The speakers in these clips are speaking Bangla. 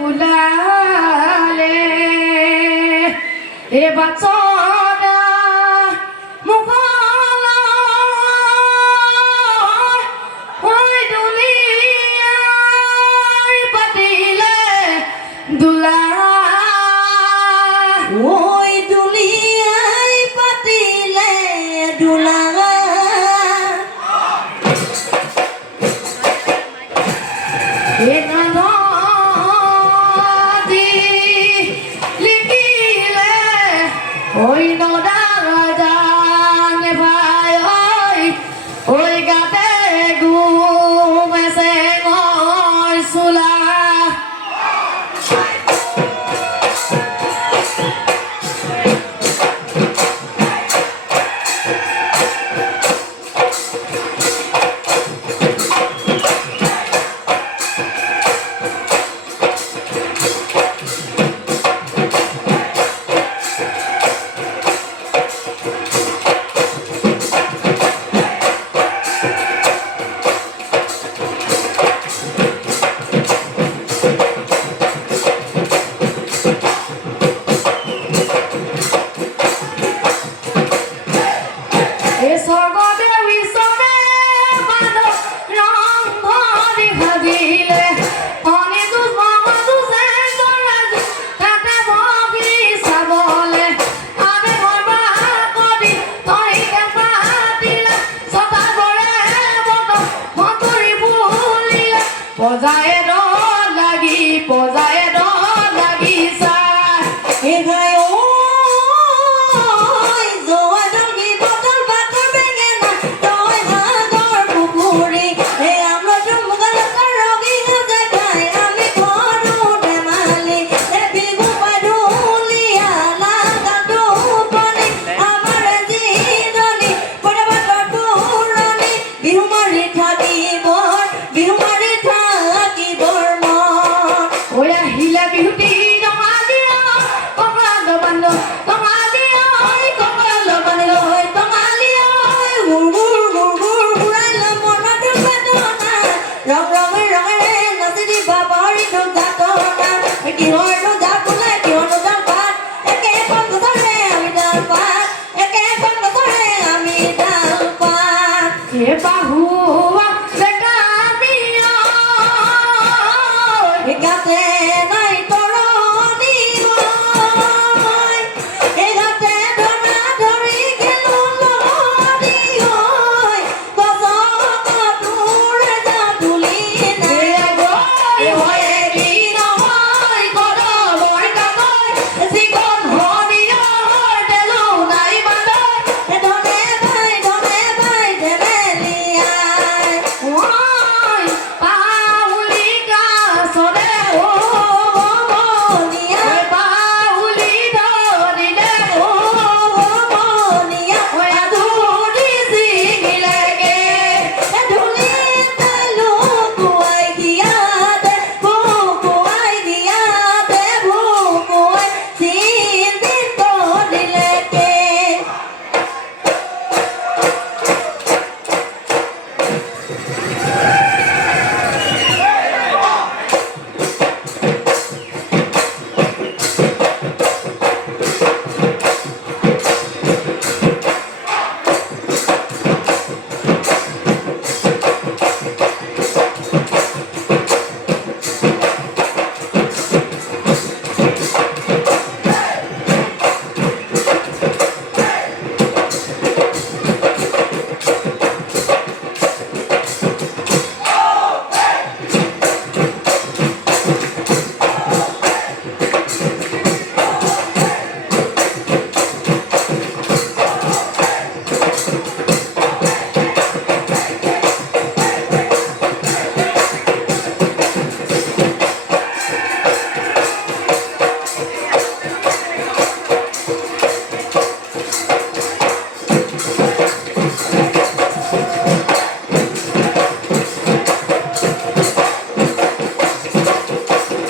বাটে ওলালে এ বাচনা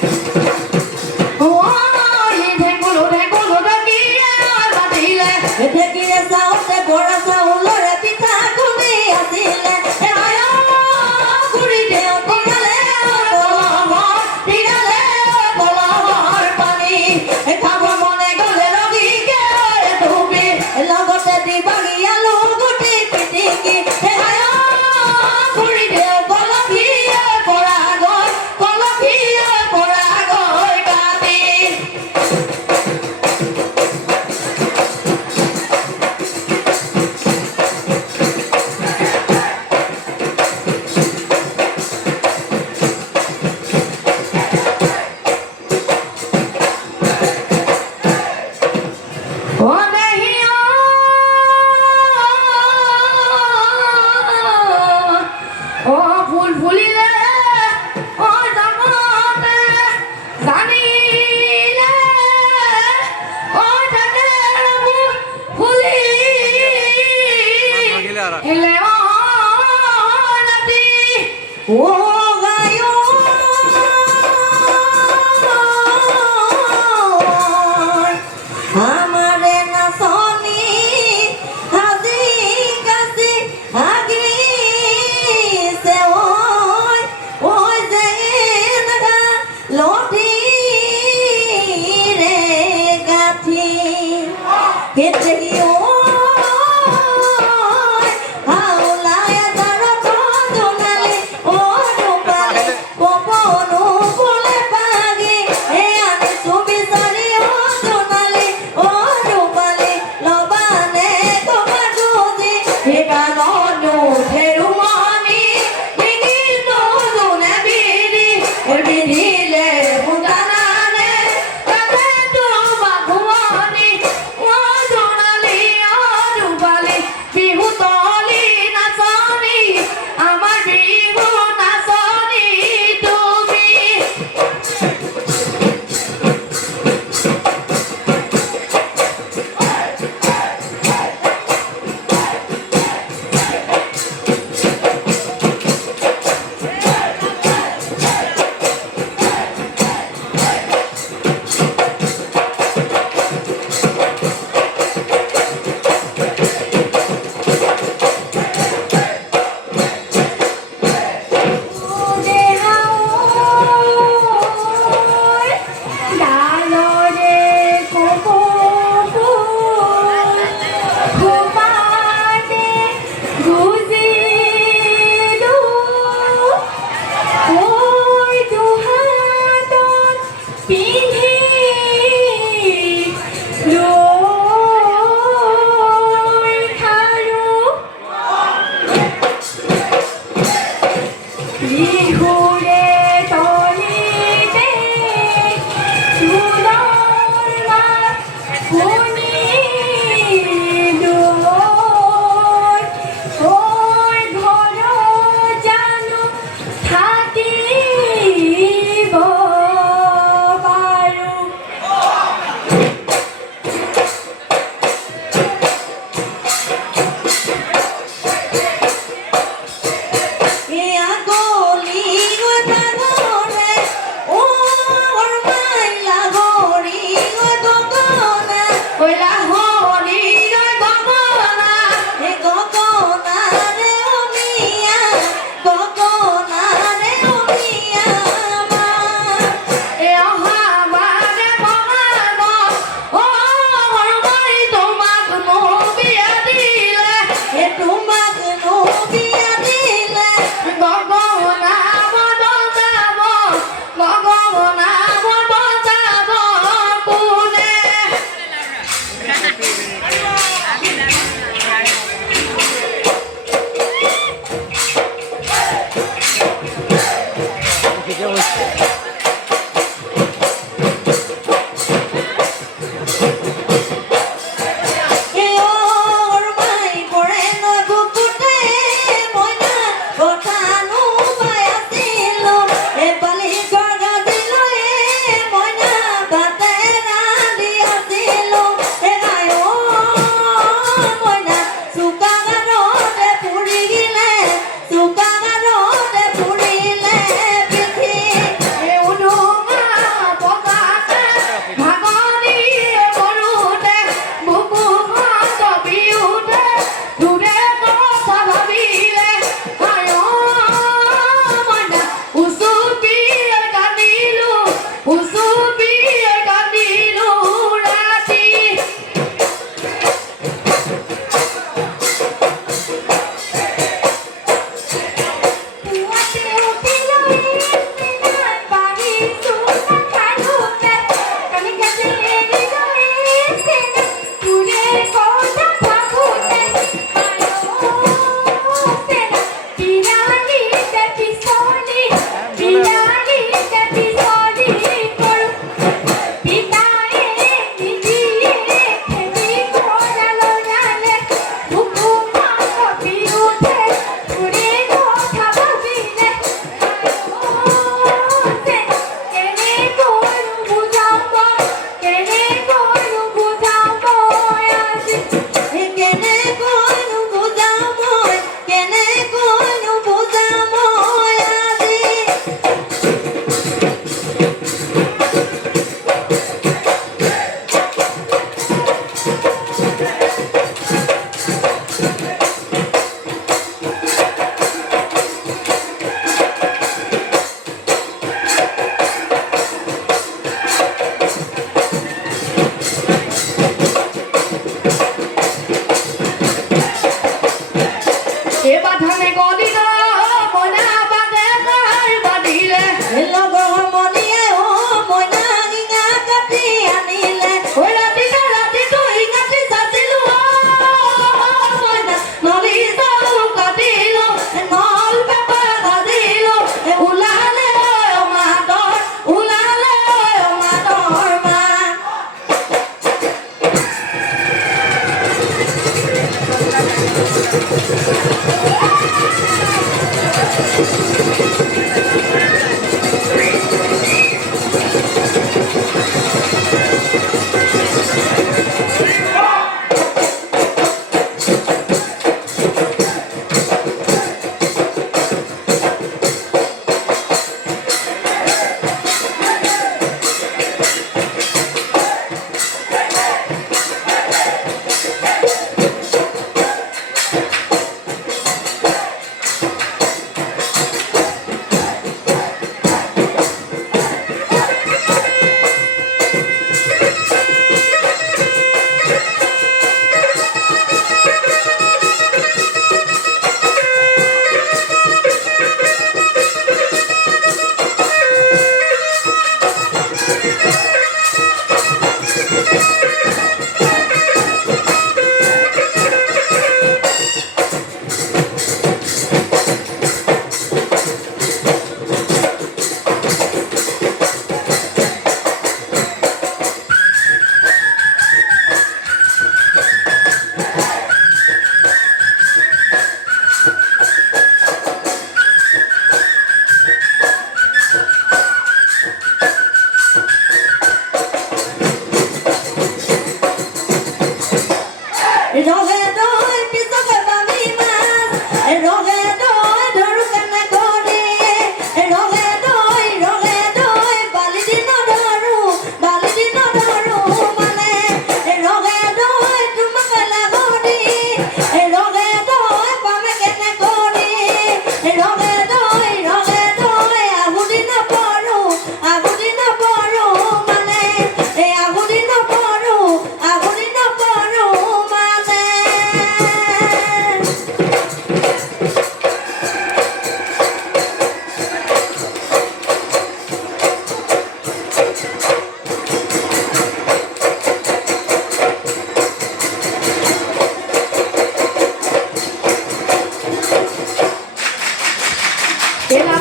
his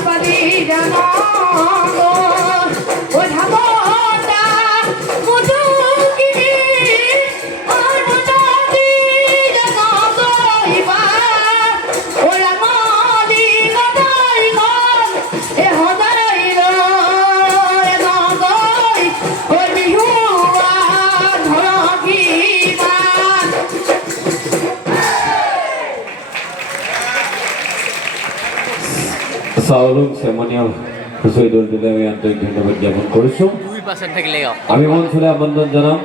पदी जनागो চাউলুং চেমনীয়া হুঁচৰি দলটোলৈ আমি আন্তরিক ধন্যবাদ জ্ঞাপন থাকিলে আমি মঞ্চলৈ আমন্ত্ৰণ জনাম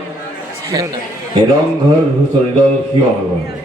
হুঁচৰি দল শিৱসাগৰ